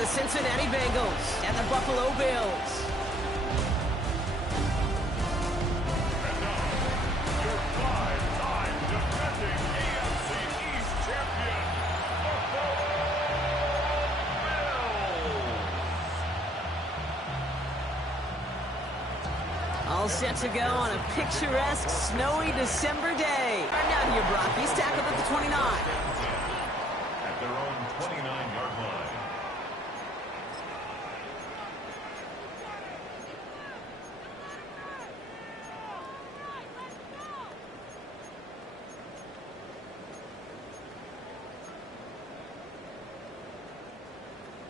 the Cincinnati Bengals and the Buffalo Bills. And now, your five-time defending AFC East champion, Buffalo Bills. All set to go on a picturesque, snowy December day. Down here, Brock. He's tackled at the 29. At their own 29-yard line.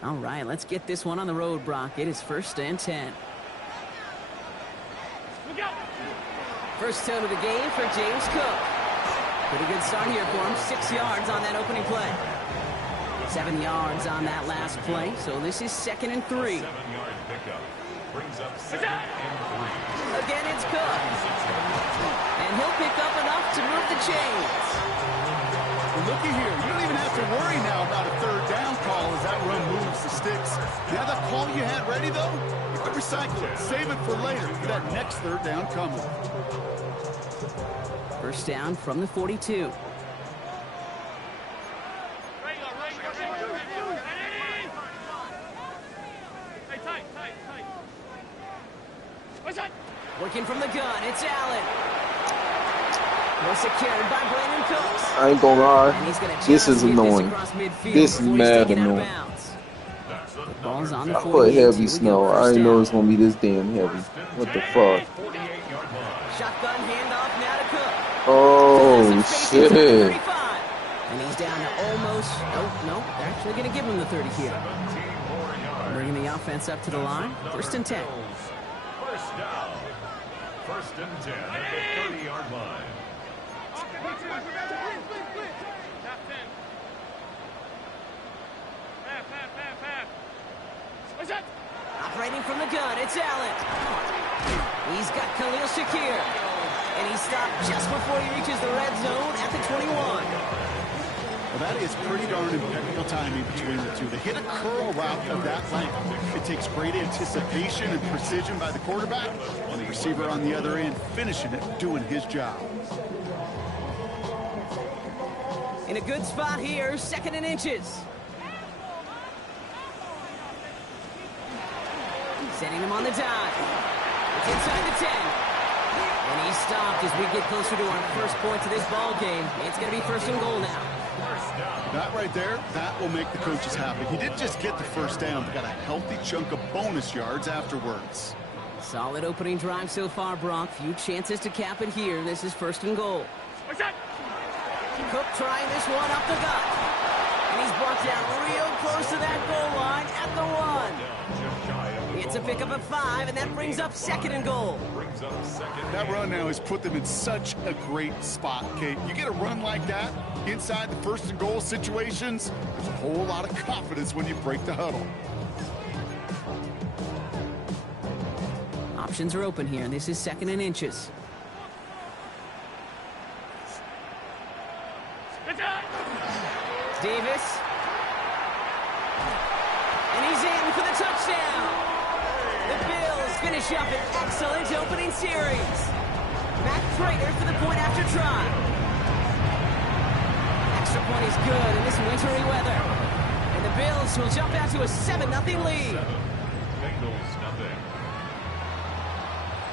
All right, let's get this one on the road, Brock. It is 1st and 10. First tone of the game for James Cook. Pretty good start here for him. 6 yards on that opening play. 7 yards on that last play. So this is 2nd and 3. 7-yard pickup brings up 2nd and 3. Again, it's Cook. And he'll pick up enough to move the chains. Well, looky here. You don't even have to worry now about a 3rd down call as that run moves the sticks. You have that call you had ready, though? You could recycle it. Save it for later for that next 3rd down coming. First down from the 42. Working from the gun, it's Allen. Well secured by Brandon Cooks. I ain't gonna lie, this is annoying. This is mad annoying. Ball's on the I put 48. heavy snow. I didn't know it's gonna be this damn heavy. What the fuck? Shotgun handoff now to Cook. Oh shit! And he's down to almost. No, they're actually going to give him the 30 here. Bringing the offense up to the line. 1st and 10. First down. 1st and 10 at the 30-yard line. Operating from the gun, it's Allen. He's got Khalil Shakir. And he stopped just before he reaches the red zone at the 21. Well, that is pretty darn impeccable timing between the two. They hit a curl route of that length. It takes great anticipation and precision by the quarterback, and the receiver on the other end finishing it, doing his job. In a good spot here, 2nd and inches. Setting him on the dive. It's inside the 10. And he's stopped as we get closer to our first point to this ball game. It's going to be 1st and goal now. That right there, that will make the coaches happy. He didn't just get the 1st down, but got a healthy chunk of bonus yards afterwards. Solid opening drive so far, Brock. Few chances to cap it here. This is 1st and goal. Cook trying this one up the gut. And he's brought down real close to that goal line at the 1. It's a pickup of 5, and that brings up 2nd and goal. That run now has put them in such a great spot, Kate. You get a run like that inside the 1st and goal situations, there's a whole lot of confidence when you break the huddle. Options are open here, and this is 2nd and inches. Davis. And he's in for the touchdown. The Bills finish up an excellent opening series. Matt Prater for the point after try. Extra point is good in this wintry weather. And the Bills will jump out to a 7-0 lead. Bengals nothing.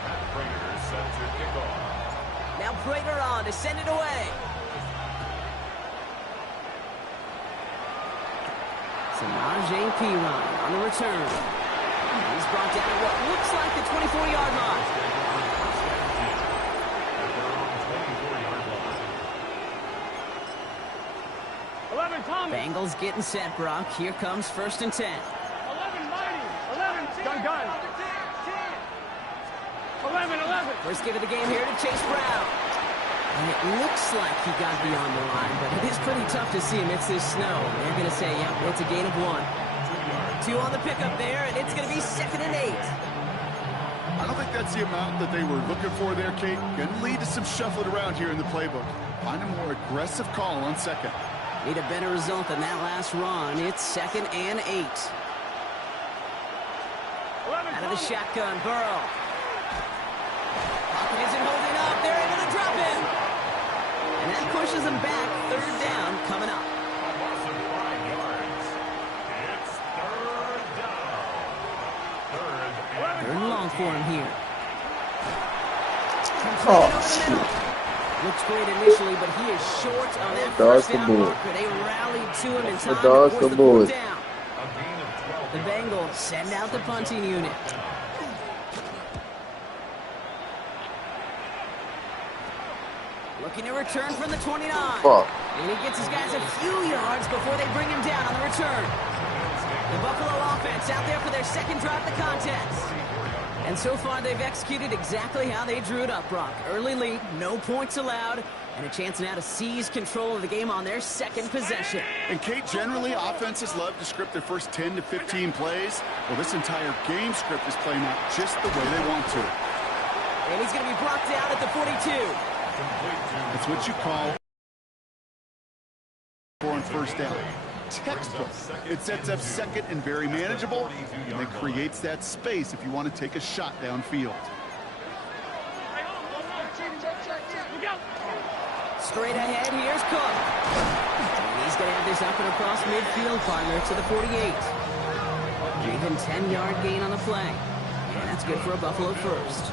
Matt Prater set to kick off. Now Prater on to send it away. Samaje Perine on the return. He's brought down at what looks like the 24-yard line. Bengals getting set, Brock. Here comes 1st and 10. 11 mighty. 11 gun. 11. First give of the game here to Chase Brown. And it looks like he got beyond the line, but it is pretty tough to see amidst this snow. They're going to say, yep, it's a gain of 1. 2 on the pickup there, and it's going to be 2nd and 8. I don't think that's the amount that they were looking for there, Kate. Going to lead to some shuffling around here in the playbook. Find a more aggressive call on 2nd. Need a better result than that last run. It's 2nd and 8. Out of the shotgun, Burrow. Pocket isn't holding up. They're able to drop him. And that pushes them back. Third down coming up. Loss of 5 yards. It's third down. Third and long for him here. Oh, shit. Looks great initially, but he is short on that first down marker. They rallied to him in time to force the fourth down. The Bengals send out the punting unit. Looking to return from the 29. Fuck. And he gets his guys a few yards before they bring him down on the return. The Buffalo offense out there for their second drive of the contest. And so far, they've executed exactly how they drew it up, Brock. Early lead, no points allowed, and a chance now to seize control of the game on their second possession. And, Kate, generally, offenses love to script their first 10 to 15 plays. Well, this entire game script is playing out just the way they want to. And he's going to be brought down at the 42. It's what you call on first down. Textbook. It sets up second and very manageable, and it creates that space if you want to take a shot downfield. Straight ahead, here's Cook. And he's going to have this up and across midfield, partner, to the 48. Even 10-yard gain on the play. And that's good for a Buffalo first.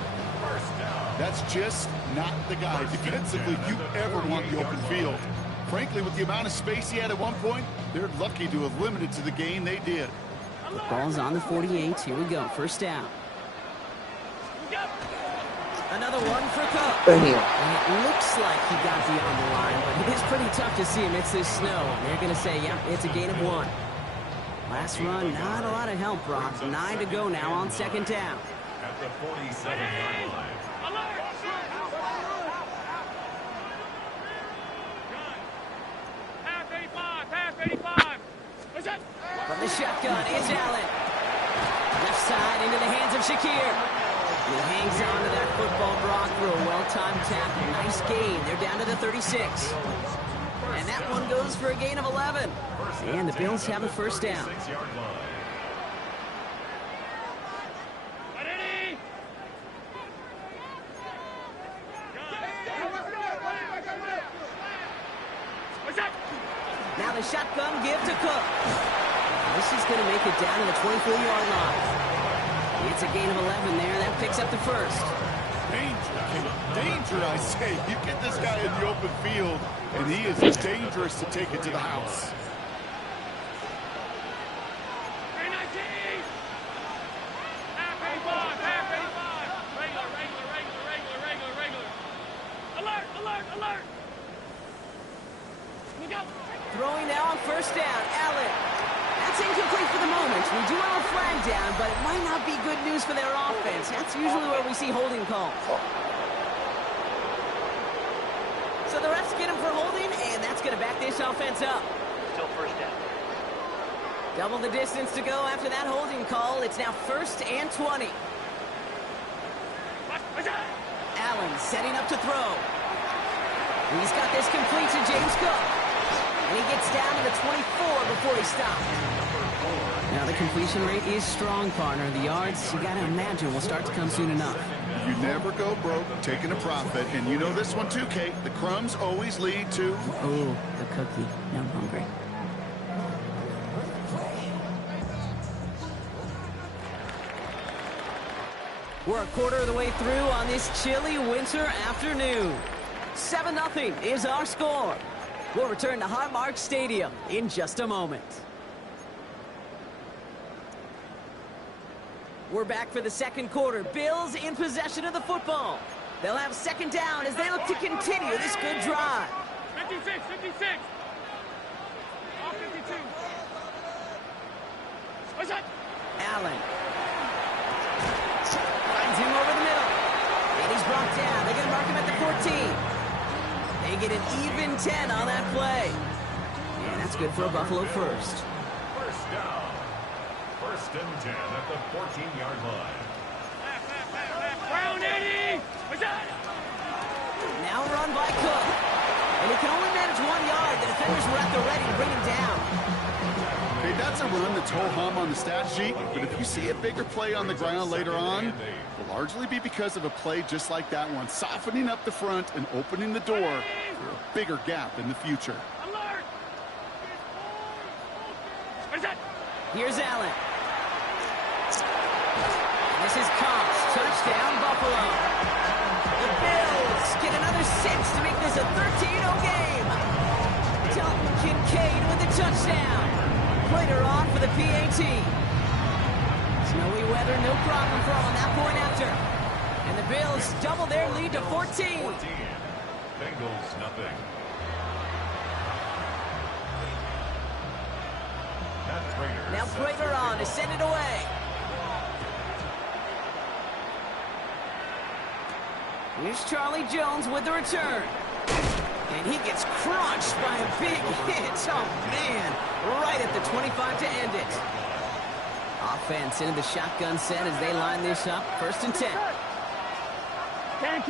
That's just not the guy defensively you ever want the open field. Frankly, with the amount of space he had at one point, they're lucky to have limited to the gain they did. The ball's on the 48. Here we go. First down. Another one for Cook. Damn. And it looks like he got beyond the line, but it is pretty tough to see him. It's this snow. They're going to say, yeah, it's a gain of 1. Last run, not a lot of help, Brock. 9 to go now on second down. At the 47-yard line. From the shotgun, it's Allen. Left side into the hands of Shakir. He hangs on to that football, Brock, for a well-timed tackle. Nice gain. They're down to the 36. And that one goes for a gain of 11. And the Bills have a first down. Now the shotgun give to Cook. This is going to make it down to the 24-yard line. It's a gain of 11 there. That picks up the first. Danger, I say. You get this guy in the open field, and he is dangerous to take it to the house. Throwing now on first down, Allen. That's incomplete for the moment. We do have a flag down, but it might not be good news for their offense. That's usually where we see holding calls. So the refs get him for holding, and that's going to back this offense up. Still first down. Double the distance to go after that holding call. It's now 1st and 20. Allen setting up to throw. He's got this complete to James Cook. And he gets down to the 24 before he stops. Now the completion rate is strong, partner. The yards, you got to imagine, will start to come soon enough. You never go broke taking a profit. And you know this one too, Kate. The crumbs always lead to... Oh, the cookie. Now I'm hungry. We're a quarter of the way through on this chilly winter afternoon. 7-0 is our score. We'll return to Highmark Stadium in just a moment. We're back for the second quarter. Bills in possession of the football. They'll have second down as they look to continue this good drive. 56, 56. All 52. What's that? Allen. Finds him over the middle. And he's brought down. They're going to mark him at the 14. They get an even 10 on that play. And that's good for a Buffalo first. First down. 1st and 10 at the 14-yard line. Brown 80. What's that? Now run by Cook. And he can only manage 1 yard. The defenders were at the ready to bring him down. Hey, that's a run that's ho-hum on the stat sheet, but if you see a bigger play on the ground later on, it will largely be because of a play just like that one, softening up the front and opening the door for a bigger gap in the future. Alert! What is that? Here's Allen. This is Cox. Touchdown, Buffalo. The Bills get another 6 to make this a 13-0 game. Dalton Kincaid with the touchdown. Later on for the PAT. Snowy weather, no problem for all on that point after. And the Bills double their lead to 14. Bengals nothing. Now Prater on to send it away. Here's Charlie Jones with the return. And he gets crushed by a big hit. Oh, man. Right at the 25 to end it. Offense into the shotgun set as they line this up. 1st and 10. Can't.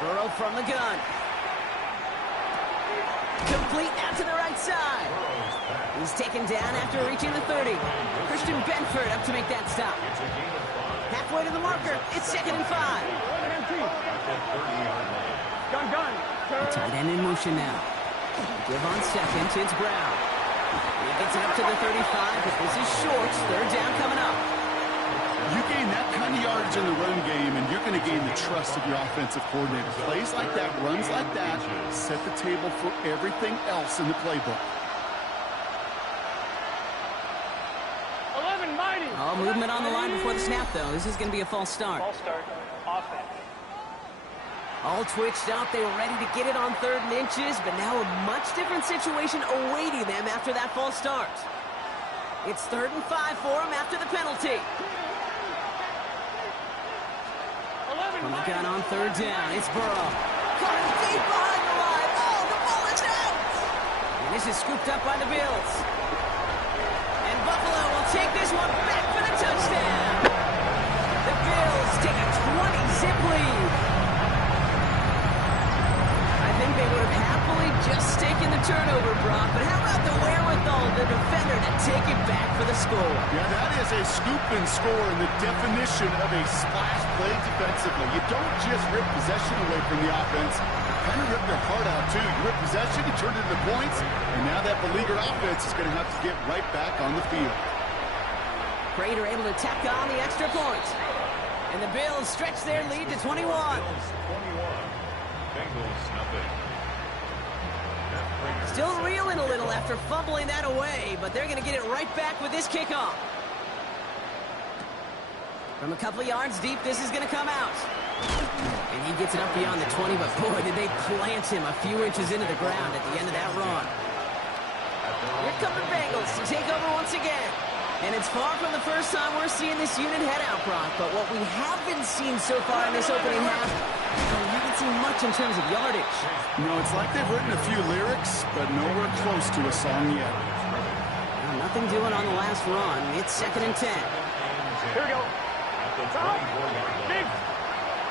Burrow from the gun. Complete out to the right side. He's taken down after reaching the 30. Christian Benford up to make that stop. Halfway to the marker. It's 2nd and 5. Gun. The tight end in motion now. Give on 2nd. It's Brown. He gets it up to the 35, but this is short. 3rd down coming up. You gain that kind of yardage in the run game, and you're going to gain the trust of your offensive coordinator. Plays like that, runs like that, set the table for everything else in the playbook. 11 mighty. All movement on the line before the snap, though. This is going to be a false start. False start. Offense. All twitched up. They were ready to get it on 3rd and inches, but now a much different situation awaiting them after that false start. It's 3rd and 5 for them after the penalty. From the gun on 3rd down, it's Burrow. Coming deep behind the line. Oh, the ball is out! And this is scooped up by the Bills. And Buffalo will take this one back for the touchdown. The Bills take a 20-zip lead. I think they would have happily just taken the turnover, Brock, but how about the wherewithal of the defender to take it back for the score? Yeah, that is a scoop and score in the definition of a splash play defensively. You don't just rip possession away from the offense, you kind of rip their heart out too. You rip possession, you turn it into points, and now that beleaguered offense is going to have to get right back on the field. Prater able to tack on the extra point. And the Bills stretch their lead to 21. Bengals nothing. Still reeling a little after fumbling that away, but they're going to get it right back with this kickoff. From a couple of yards deep, this is going to come out. And he gets it up beyond the 20, but boy, did they plant him a few inches into the ground at the end of that run. Here come the Bengals to take over once again. And it's far from the first time we're seeing this unit head out, Brock, but what we have been seeing so far in this opening half, we haven't seen much in terms of yardage. No, it's like they've written a few lyrics, but nowhere close to a song yet. Well, nothing doing on the last run. It's 2nd and 10. Here we go. Big.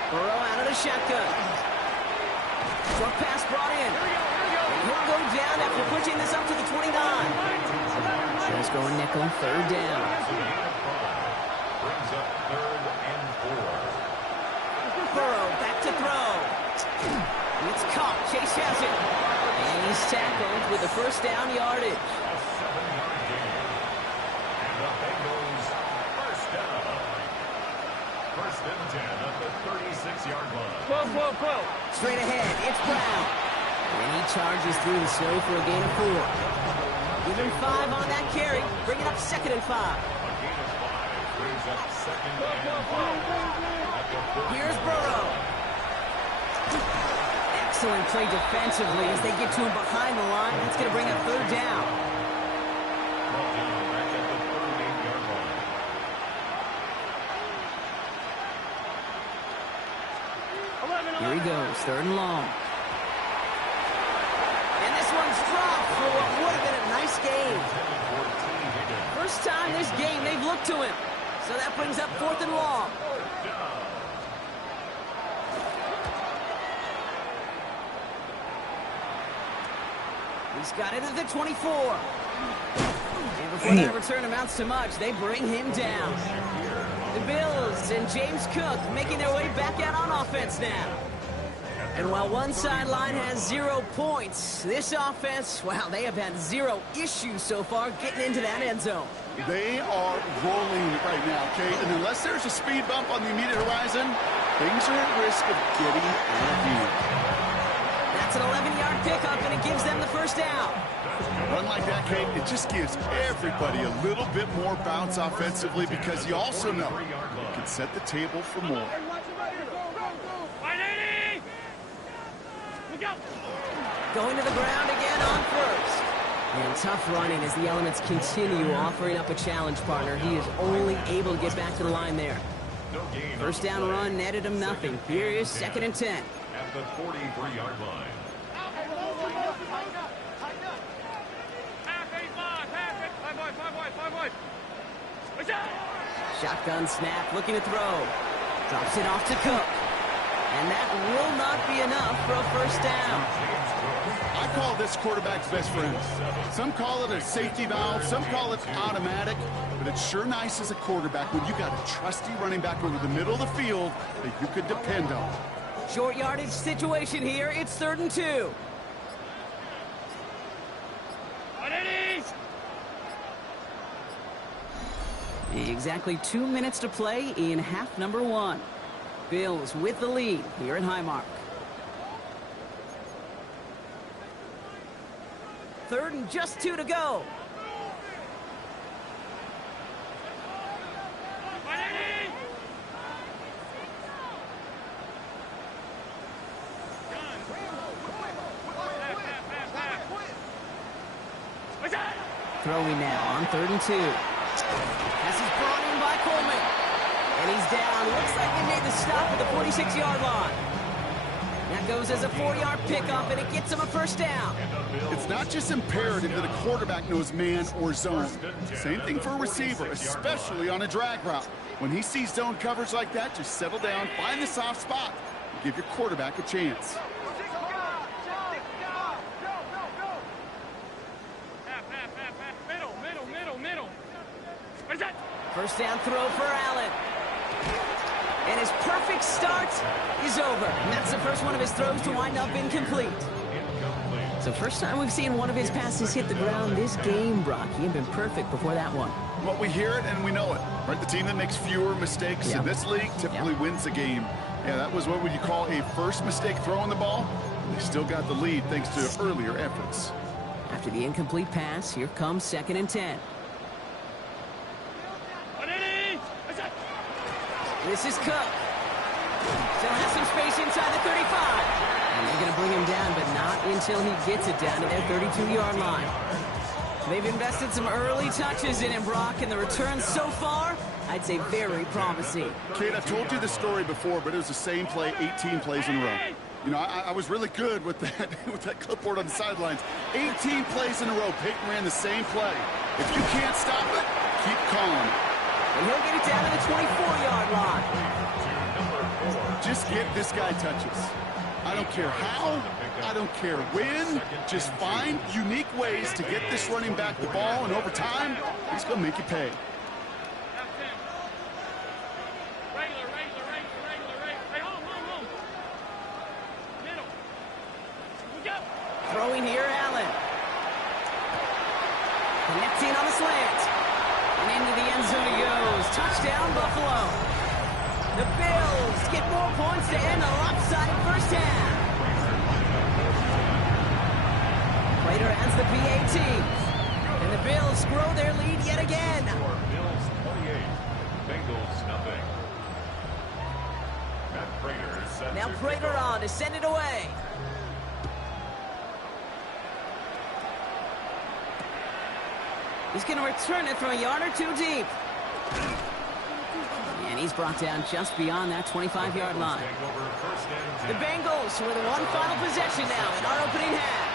Burrow out of the shotgun. Short pass brought in. And he'll go down after pushing this up to the 29. Just going nickel, 3rd down. Brings up 3rd and 4. Burrow back to throw. It's caught. Chase has it. And he's tackled with the 1st down yardage. A 7-yard gain. And the Bengals 1st down. 1st and 10 at the 36-yard line. 12. Straight ahead, it's Brown. And he charges through the snow for a gain of 4. Give him 5 on that carry. Bring it up 2nd and 5. A gain of 5 brings up 2nd and 5. Here's Burrow. Excellent play defensively as they get to him behind the line. That's going to bring up 3rd down. Brought down back at the 38-yard line. Here he goes, 3rd and long. And this one's dropped for what would have been a nice game. First time this game they've looked to him. So that brings up 4th and long. He's got it at the 24. When that return amounts to much, they bring him down. The Bills and James Cook making their way back out on offense now. And while one sideline has 0 points, this offense, well, they have had 0 issues so far getting into that end zone. They are rolling right now, Kate, and unless there's a speed bump on the immediate horizon, things are at risk of getting out of hand. That's an 11-yard pickup, and it gives them the first down. A run like that, Kate, it just gives everybody a little bit more bounce offensively because you also know you can set the table for more. Going to the ground again on first. And tough running as the elements continue offering up a challenge partner. He is only able to get back to the line there. First down run netted him nothing. Here is 2nd and 10. At the 43-yard line. Shotgun snap, looking to throw. Drops it off to Cook. And that will not be enough for a first down. I call this quarterback's best friend. Some call it a safety valve, some call it automatic, but it's sure nice as a quarterback when you got a trusty running back over the middle of the field that you could depend on. Short yardage situation here. It's 3rd and 2. Exactly 2 minutes to play in half number 1. Bills with the lead here at Highmark. 3rd and just 2 to go. Throwing now on 3rd and 2. This is brought in by Coleman. And he's down. Looks like they made the stop at the 46-yard line. That goes as a 4-yard pickup, and it gets him a first down. It's not just imperative that a quarterback knows man or zone. Same thing for a receiver, especially on a drag route. When he sees zone coverage like that, just settle down, find the soft spot, and give your quarterback a chance. First down throw for Allen. And his perfect start is over. And that's the first one of his throws to wind up incomplete. So first time we've seen one of his passes hit the ground this game, Brock. He had been perfect before that one. Well, we hear it and we know it, right? The team that makes fewer mistakes in this league typically wins the game. Yeah, that was what would you call a first mistake throwing the ball. They still got the lead thanks to earlier efforts. After the incomplete pass, here comes 2nd and 10. This is Cook. Still has some space inside the 35. And they're going to bring him down, but not until he gets it down to their 32-yard line. They've invested some early touches in him, Brock, and the returns so far, I'd say very promising. Kate, I've told you the story before, but it was the same play 18 plays in a row. You know, I was really good with that with that clipboard on the sidelines. 18 plays in a row, Peyton ran the same play. If you can't stop it, keep calm. And he'll get it down to the 24-yard line. Just get this guy touches. I don't care how, I don't care when. Just find unique ways to get this running back the ball, and over time, he's going to make you pay. Throwing here, Allen. Connecting on the slant. And into the end zone he goes. Touchdown, Buffalo. The Bills get more points to end a lopsided first half. Prater adds the PAT. And the Bills grow their lead yet again. Bills 28, Bengals nothing. Matt Prater is set. Now Prater on to send it away. He's going to return it from a yard or two deep. And he's brought down just beyond that 25-yard line. The Bengals with one final possession now in our opening half.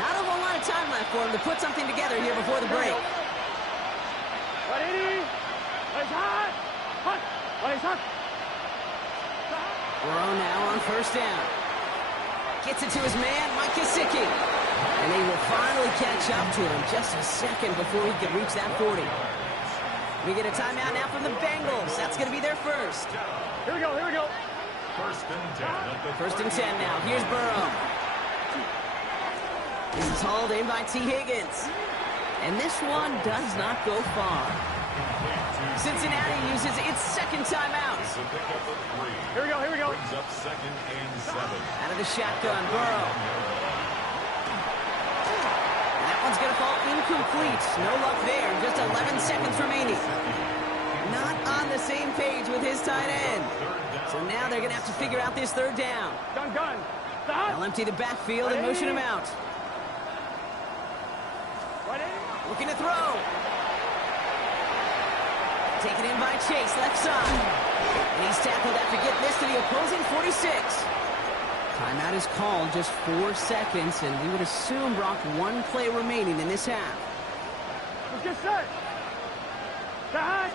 Not a whole lot of time left for him to put something together here before the break. Burrow now on first down. Gets it to his man, Mike Gesicki. And they will finally catch up to him just a second before he could reach that 40. We get a timeout now from the Bengals. That's going to be their first. Here we go, here we go. First and 10. First and 10 now. Here's Burrow. This is hauled in by T. Higgins. And this one does not go far. Cincinnati uses its second timeout. It's a pickup of 3. Here we go, here we go. Brings up second and 7. Out of the shotgun, Burrow. That one's going to fall incomplete. No luck there. Just 11 seconds remaining. Not on the same page with his tight end. So now they're going to have to figure out this third down. Gun, gun. They'll empty the backfield and motion him out. Looking to throw. Taken in by Chase, left side. And he's tackled after getting this to the opposing 46. Timeout is called, just 4 seconds, and we would assume, Brock, 1 play remaining in this half. Let's get set. Set.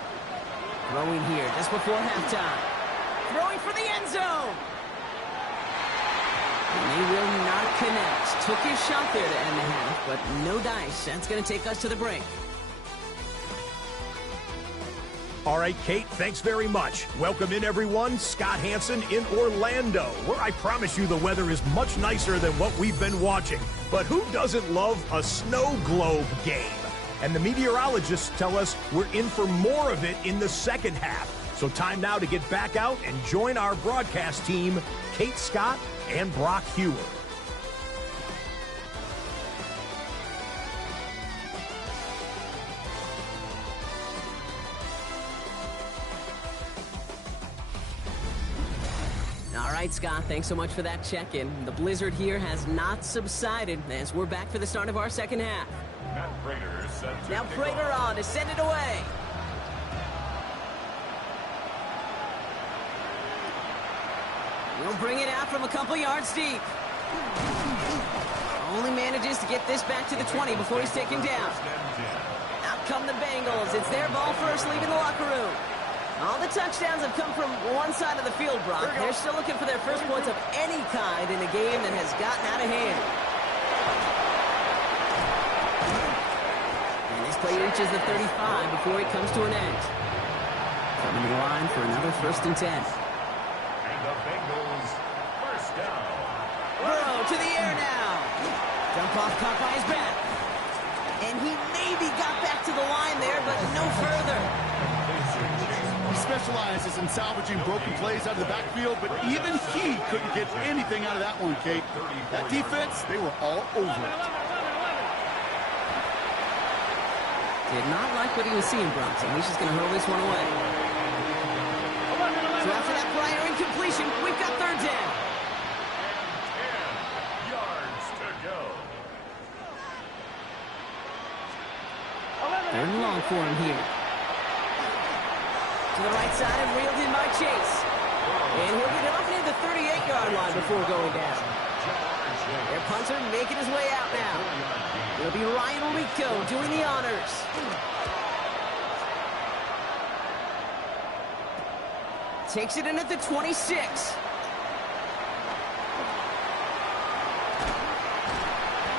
Throwing here just before halftime. Throwing for the end zone. And they will not connect. Took his shot there to end the half, but no dice. That's going to take us to the break. All right, Kate, thanks very much. Welcome in, everyone. Scott Hansen in Orlando, where I promise you the weather is much nicer than what we've been watching. But who doesn't love a snow globe game? And the meteorologists tell us we're in for more of it in the second half. So time now to get back out and join our broadcast team, Kate Scott and Brock Hewer. All right, Scott, thanks so much for that check-in. The blizzard here has not subsided as we're back for the start of our second half. Matt Prater set to Now kick Prater off. on to send it away. He'll bring it out from a couple yards deep. Only manages to get this back to the 20 before he's taken down. Out come the Bengals. It's their ball first, leaving the locker room. All the touchdowns have come from one side of the field, Brock. They're still looking for their first points of any kind in a game that has gotten out of hand. And this play reaches the 35 before it comes to an end. Coming to the line for another first and 10. And the Bengals first down. Burrow to the air now. Dump off caught by his back. And he maybe got back to the line there, but no further. He specializes in salvaging broken plays out of the backfield, but even he couldn't get anything out of that one, Kate. That defense, they were all over it. Did not like what he was seeing, Brock, so he's just going to hurl this one away. So after that prior incompletion, we've got third down. 10 yards to go. Third and long for him here. To the right side and reeled in by Chase. And he'll get it off near the 38-yard line before going down. Their punter making his way out now. It'll be Ryan Rico doing the honors. Takes it in at the 26.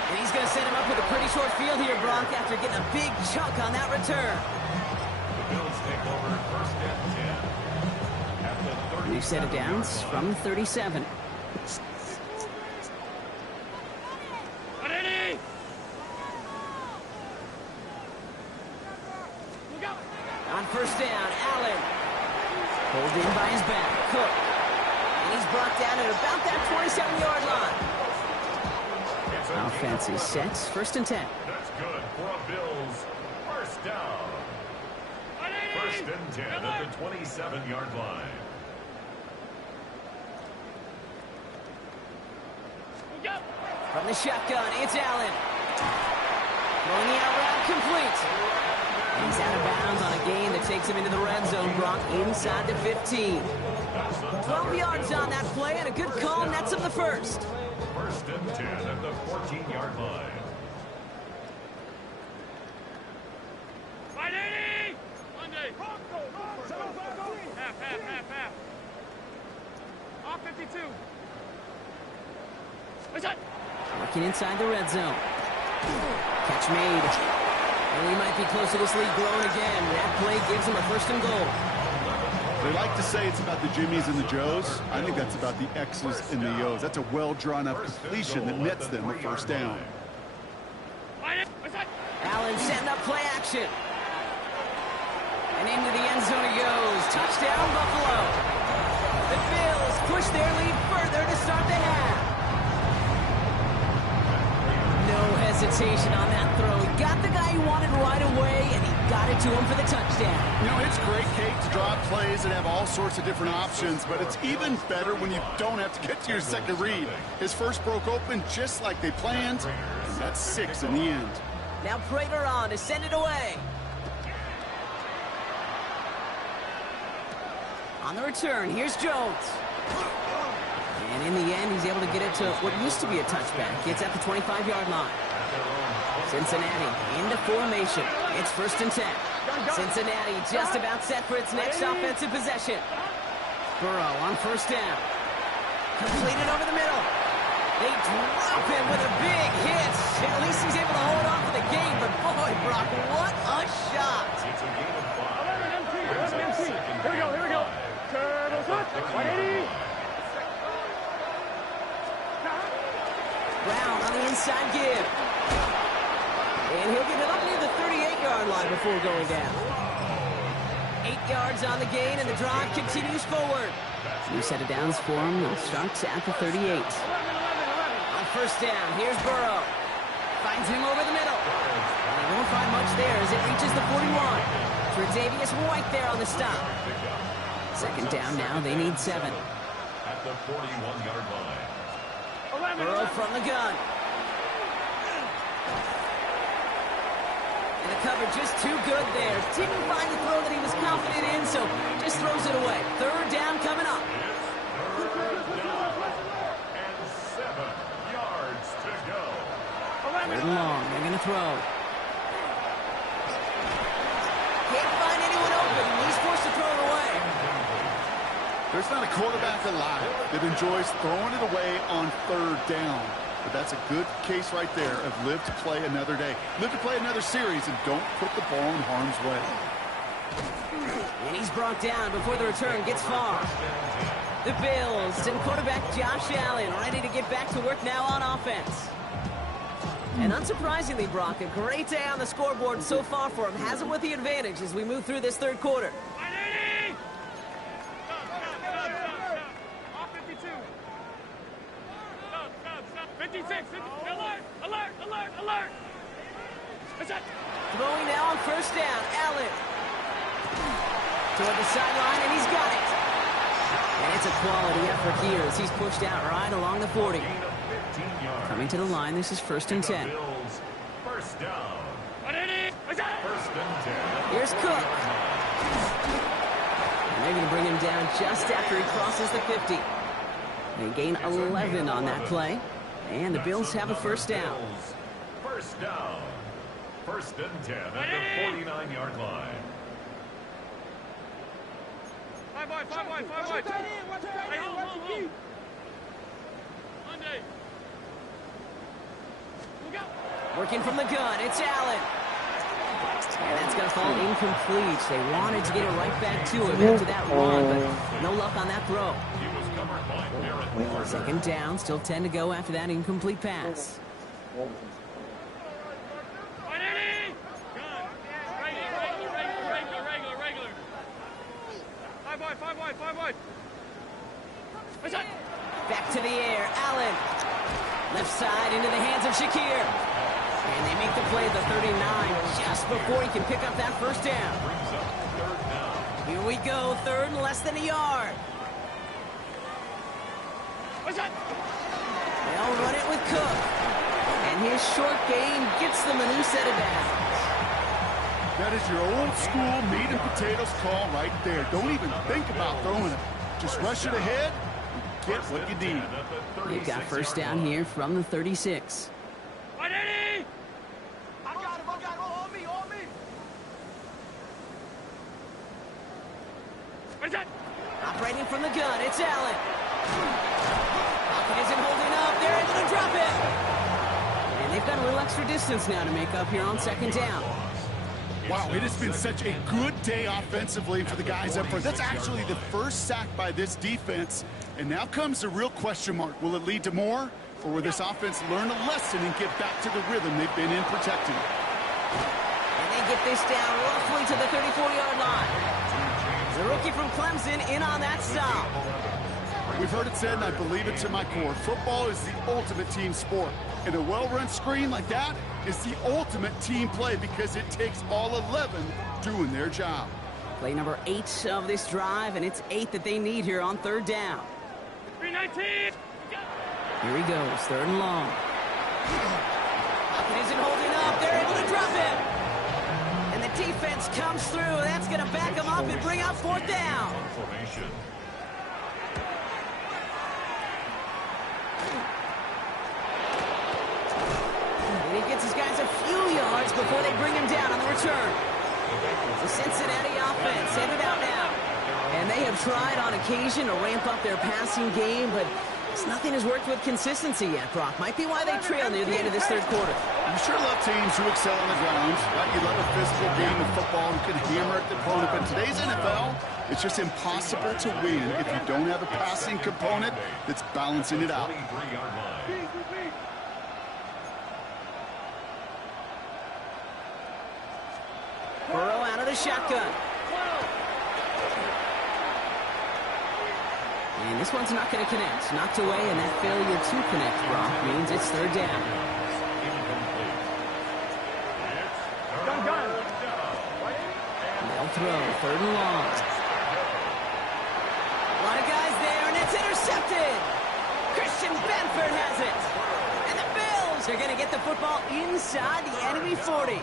And he's going to set him up with a pretty short field here, Brock, after getting a big chunk on that return. The Bills take over first and 10. At the 30. New set of downs from 37. On first down, Allen. Pulled in by his back, Cook. And he's brought down at about that 27-yard line. Offense is set, first and 10. That's good for a Bills first down. First and 10 at the 27-yard line. From the shotgun, it's Allen. Throwing the out route complete. He's out of bounds on a gain that takes him into the red zone, Brock, inside the 15. 12 yards on that play, and a good call nets him the first. First and 10 at the 14-yard line. Half. Off 52. Working inside the red zone. Catch made. And we might be close to this lead growing again. That play gives him a 1st and goal. They like to say it's about the Jimmies and the Joes. I think that's about the X's and the O's. That's a well-drawn-up completion that nets them a 1st down. Allen setting up play action. And into the end zone he goes. Touchdown, Buffalo. The Bills push their lead further to start the half. No hesitation on that throw. He got the guy he wanted right away, and he got it to him for the touchdown. You know, it's great, Kate, to draw plays and have all sorts of different options, but it's even better when you don't have to get to your second read. His first broke open just like they planned, and that's 6 in the end. Now Prater on to send it away. On the return, here's Jones. And in the end, he's able to get it to what used to be a touchback. It's at the 25-yard line. Cincinnati into formation. It's 1st and 10. Cincinnati just about set for its next offensive possession. Burrow on 1st down. Completed over the middle. They drop him with a big hit. At least he's able to hold on for the game. But boy, Brock, what a shot. 11 MT. Here we go. Turtle switch. 180. Brown on the inside give. And he'll get it up near the 38-yard line before going down. 8 yards on the gain, and the drive continues forward. New set of downs for him. Starts at the 38. On 1st down, here's Burrow. Finds him over the middle. And he won't find much there as it reaches the 41. Tre'Davious White there on the stop. 2nd down now, they need 7. At the 41-yard line. Burrow from the gun. And the cover just too good there. Didn't find the throw that he was confident in, so just throws it away. 3rd down coming up. And 7 yards to go. 3rd and long. They're going to throw. Can't find anyone open. He's forced to throw it away. There's not a quarterback alive that enjoys throwing it away on 3rd down. But that's a good case right there of live to play another day. Live to play another series and don't put the ball in harm's way. And he's brought down before the return gets far. The Bills and quarterback Josh Allen ready to get back to work now on offense. And unsurprisingly, Brock, a great day on the scoreboard so far for him. Has him with the advantage as we move through this 3rd quarter. 56. Alert. Throwing now on 1st down. Allen. Toward the sideline, and he's got it. And it's a quality effort here as he's pushed out right along the 40. Coming to the line, this is 1st and 10. 1st down. 1st and 10. Here's Cook. And they're going to bring him down just after he crosses the 50. They gain 11 on that play. And the Bills have a 1st down. 1st down. 1st and 10 at the 49-yard line. 5 wide. Hey, hold. Monday. Working from the gun, it's Allen. And that's going to fall incomplete. They wanted to get it right back to him after that run, but no luck on that throw. He was covered by Barrett. 2nd down, still 10 to go after that incomplete pass. Regular. 5 wide. Back to the air, Allen. Left side into the hands of Shakir. And they make the play at the 39 just before he can pick up that 1st down. Here we go, 3rd and less than a yard. They'll run it with Cook. And his short gain gets them a new set of downs. That is your old school meat and potatoes call right there. Don't even think about throwing it. Just rush it ahead and get what you need. They've got 1st down here from the 36. I got him. On me. Operating from the gun, it's Allen. Pocket isn't holding up. They're able to drop drop it. And they've got a little extra distance now to make up here on second down. Wow, it has been such a good day offensively for the guys up front. That's actually the first sack by this defense. And now comes the real question mark. Will it lead to more? Or will this offense learn a lesson and get back to the rhythm they've been in protecting? And they get this down roughly to the 34-yard line. The rookie from Clemson in on that stop. We've heard it said, and I believe it to my core, football is the ultimate team sport. And a well-run screen like that is the ultimate team play because it takes all 11 doing their job. Play number 8 of this drive, and it's 8 that they need here on third down. 319. Here he goes, third and long. It isn't holding up. They're able to drop it. And the defense comes through. That's going to back them up and bring out fourth down. Formation. And he gets his guys a few yards before they bring him down on the return. The Cincinnati offense headed out now. And they have tried on occasion to ramp up their passing game, but nothing has worked with consistency yet, Brock. Might be why they trail near the end of this third quarter. You sure love teams who excel on the ground. Right? You love a physical game of football who can hammer at the opponent. But today's NFL, it's just impossible to win if you don't have a passing component that's balancing it out. 23-yard line. Burrow out of the shotgun. And this one's not going to connect. Knocked away, and that failure to connect, Brock, means it's third down. They'll throw, third and long. A lot of guys there, and it's intercepted. Christian Benford has it. And the Bills are going to get the football inside the enemy 40.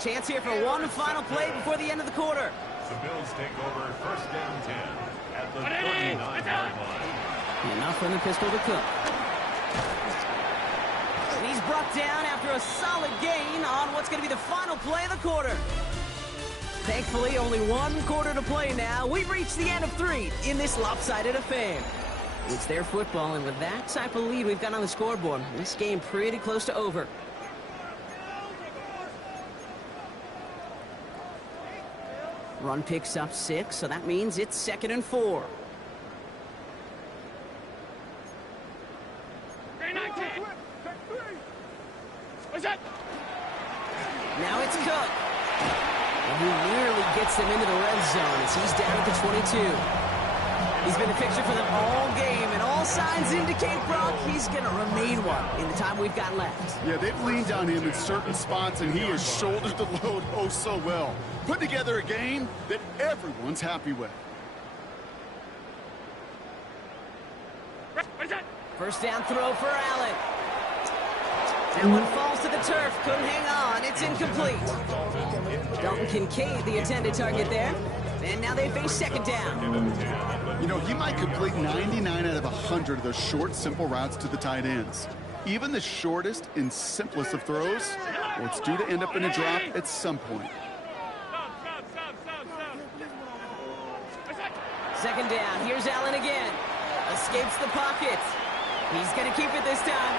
Chance here for one final play before the end of the quarter. The Bills take over first down 10 at the 39-yard line. Enough from the pistol to Cook. And he's brought down after a solid gain on what's going to be the final play of the quarter. Thankfully, only one quarter to play now. We've reached the end of 3 in this lopsided affair. It's their football, and with that type of lead we've got on the scoreboard, this game pretty close to over. Run picks up 6, so that means it's 2nd and 4. Now it's Cook. And he nearly gets them into the red zone as he's down at the 22. He's been a picture for them all game, and all signs indicate, Brock, he's going to remain one in the time we've got left. Yeah, they've leaned on him in certain spots, and he has shouldered the load oh so well. Put together a game that everyone's happy with. First down throw for Allen. That one falls to the turf. Couldn't hang on. It's incomplete. Dalton Kincaid, the intended target there. And now they face second down. You know, he might complete 99 out of 100 of those short, simple routes to the tight ends. Even the shortest and simplest of throws, well, it's due to end up in a drop at some point. Second down. Here's Allen again. Escapes the pocket. He's going to keep it this time.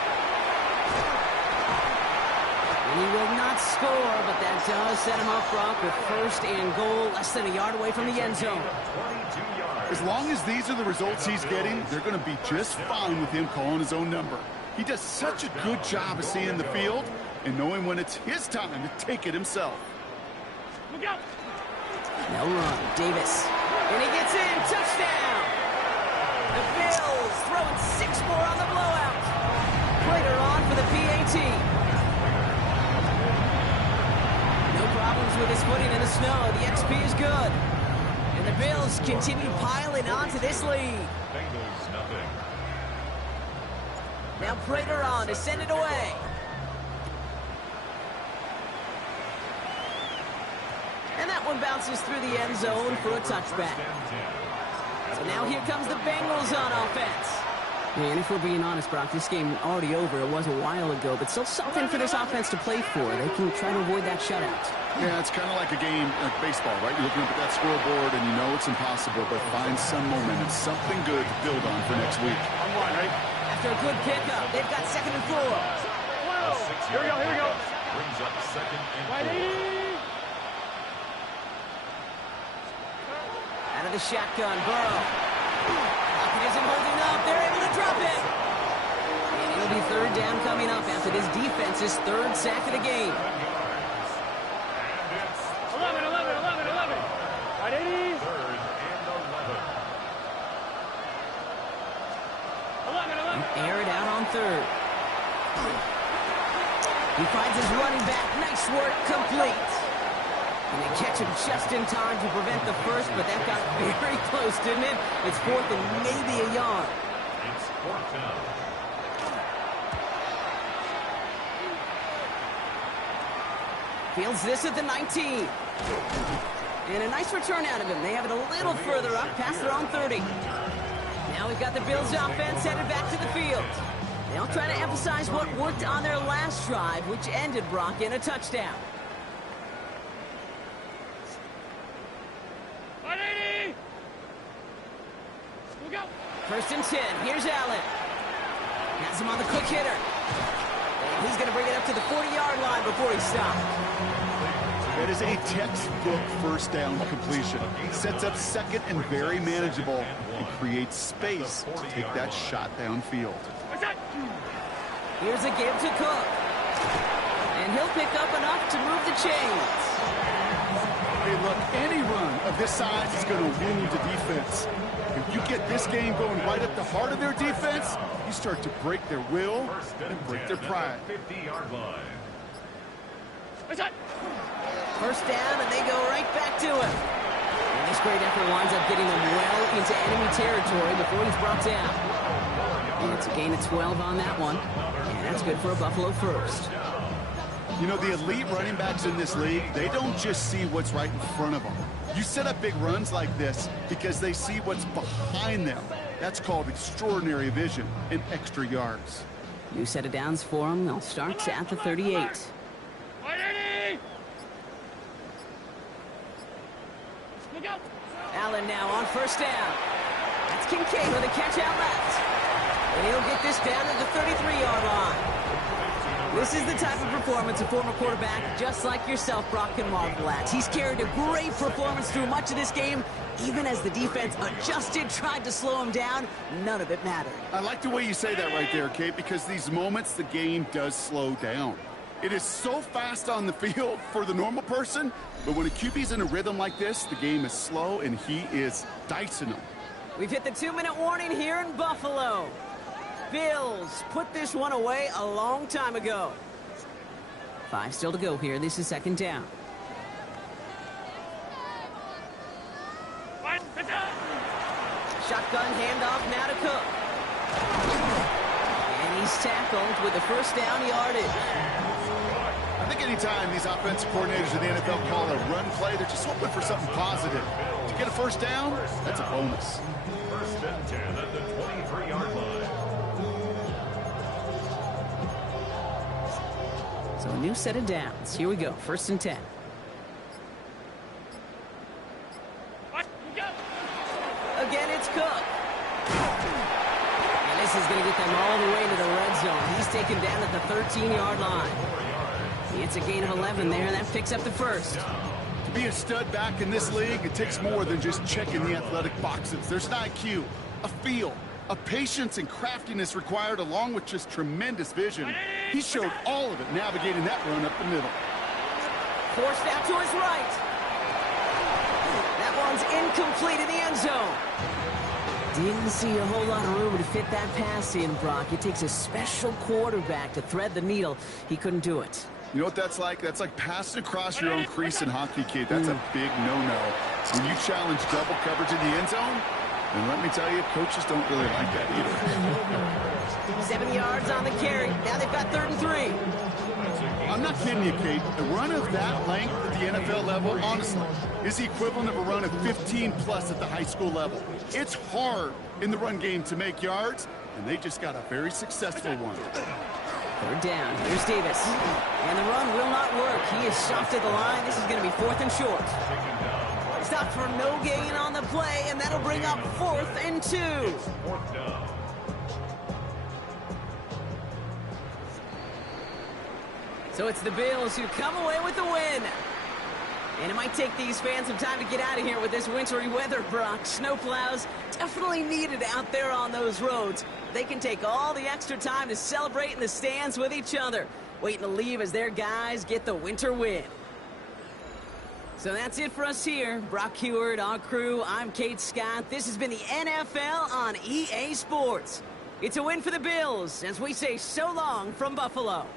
And he will not score, but that does set him up, Brock, with first and goal, less than a yard away from the end zone. As long as these are the results he's getting, they're going to be just fine with him calling his own number. He does such a good job of seeing the field and knowing when it's his time to take it himself. Look out! No run. Davis. And he gets in. Touchdown! The Bills throwing 6 more on the blowout. Later on for the PAT. No problems with his footing in the snow. The XP is good. And the Bills continue piling onto this lead. Bengals nothing. Now Prater on to send it away. And that one bounces through the end zone for a touchback. So now here comes the Bengals on offense. And if we're being honest, Brock, this game already over. It was a while ago, but still something for this offense to play for. They can try to avoid that shutout. Yeah, it's kind of like a game like baseball, right? You're looking up at that scoreboard and you know it's impossible, but find some momentum, something good to build on for next week. I'm right. After a good pickup, they've got 2nd and 4. Whoa. Here we go, here we go. Brings up 2nd and 4. Right 80. Out of the shotgun, Burrow. Pocket isn't holding up. They're able to drop it. And it'll be 3rd down coming up after this defense's 3rd sack of the game. 11. Right 80. 3rd and 11. 11. Air it out on 3rd. He finds his running back. Nice work, complete. And they catch him just in time to prevent the first, but that got very close, didn't it? It's 4th and maybe a yard. It's 4th down. Fields this at the 19. And a nice return out of him. They have it a little further up past their own 30. Now we've got the Bills offense headed back to the field. They'll try to emphasize what worked on their last drive, which ended, Brock, in a touchdown. Right 80. Look out. 1st and 10. Here's Allen. Has him on the quick hitter. And he's going to bring it up to the 40-yard line before he stopped. That is a textbook 1st down completion. Sets up 2nd and very manageable and creates space to take that shot downfield. Here's a give to Cook. And he'll pick up enough to move the chains. Hey, look, any run of this size is going to wound the defense. If you get this game going right at the heart of their defense, you start to break their will and break their pride. 50-yard line. 1st down, and they go right back to him. And this great effort winds up getting them well into enemy territory before he's brought down. And it's a gain of 12 on that one. And that's good for a Buffalo first. You know, the elite running backs in this league, they don't just see what's right in front of them. You set up big runs like this because they see what's behind them. That's called extraordinary vision and extra yards. New set of downs for them. They'll start at the 38. Allen now on 1st down. That's Kincaid with a catch out left. And he'll get this down at the 33-yard line. This is the type of performance a former quarterback, just like yourself, Brock, can marvel at. He's carried a great performance through much of this game. Even as the defense adjusted, tried to slow him down, none of it mattered. I like the way you say that right there, Kate, because these moments the game does slow down. It is so fast on the field for the normal person, but when a QB's in a rhythm like this, the game is slow and he is dicing them. We've hit the 2-minute warning here in Buffalo. Bills put this one away a long time ago. 5 still to go here. This is 2nd down. Shotgun handoff now to Cook. And he's tackled with the 1st down yardage. I think anytime these offensive coordinators in the NFL call a run play, they're just hoping for something positive. To get a 1st down, that's a bonus. 1st and 10 at the 23-yard line. So a new set of downs. Here we go. 1st and 10. Again, it's Cook. And this is going to get them all the way to the red zone. He's taken down at the 13-yard line. It's a gain of 11 there, and that picks up the 1st. To be a stud back in this league, it takes more than just checking the athletic boxes. There's an IQ, a feel, a patience and craftiness required, along with just tremendous vision. He showed all of it navigating that run up the middle. Forced out to his right. That one's incomplete in the end zone. Didn't see a whole lot of room to fit that pass in, Brock. It takes a special quarterback to thread the needle. He couldn't do it. You know what that's like? That's like passing across your own crease in hockey, kid. That's a big no-no. When you challenge double coverage in the end zone, and let me tell you, coaches don't really like that either. 7 yards on the carry. Now they've got 3rd and 3. I'm not kidding you, Kate. A run of that length at the NFL level, honestly, is the equivalent of a run of 15-plus at the high school level. It's hard in the run game to make yards, and they just got a very successful one. 3rd down. Here's Davis. And the run will not work. He is shoved to the line. This is going to be 4th and short. Stopped for no gain on the play, and that'll bring up 4th and 2. So it's the Bills who come away with the win. And it might take these fans some time to get out of here with this wintry weather, Brock. Snowplows definitely needed out there on those roads. They can take all the extra time to celebrate in the stands with each other, waiting to leave as their guys get the winter win. So that's it for us here. Brock Heward, our crew, I'm Kate Scott. This has been the NFL on EA Sports. It's a win for the Bills as we say so long from Buffalo.